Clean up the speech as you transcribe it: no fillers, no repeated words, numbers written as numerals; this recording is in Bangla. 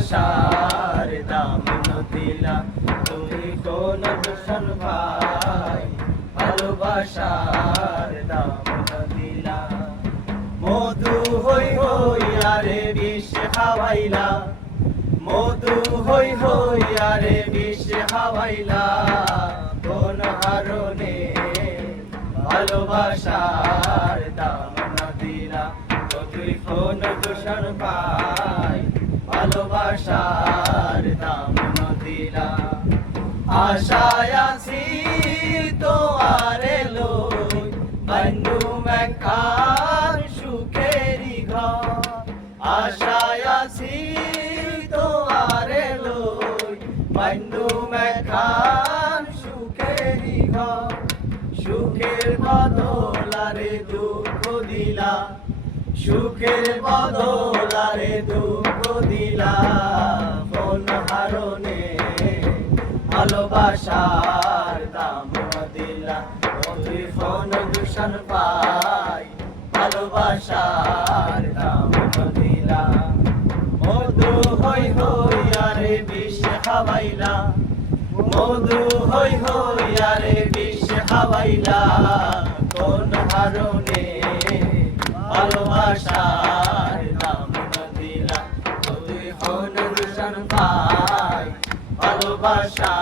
ভালোবাসার দাম দিলা তুমি কোন দূষণ ভাই ভালোবাসার দাম দিলা মধু হই হই আরে বিষ খাওয়াইলা মধু হই হই আরে বিষ খাওয়াইলা কোন হারণে ভালোবাসার দাম দিলা তুই কোন দূষণ পাই ভালোবাসার দাম দিলা আশায় আছি তোমারে লই বন্ধু মেকার সুখেরি ঘর আশায় আছি তোমারে লই বন্ধু মেকার সুখেরি ঘর সুখের বদলারে দুঃখ দিলা সুখের বদলারে দুঃখ দিলা কোন হারণে ভালোবাসার দাম দিলা তুই কোন দূষণ পাই ভালোবাসার দাম দিলা মধু হই হই আরে বিষ খাওয়াইলা মধু হই হই আরে বিষ খাওয়াইলা কোন হারণে ভালোবাসার দাম দিলা তুই কোন দূষণ পাই ভালোবাসা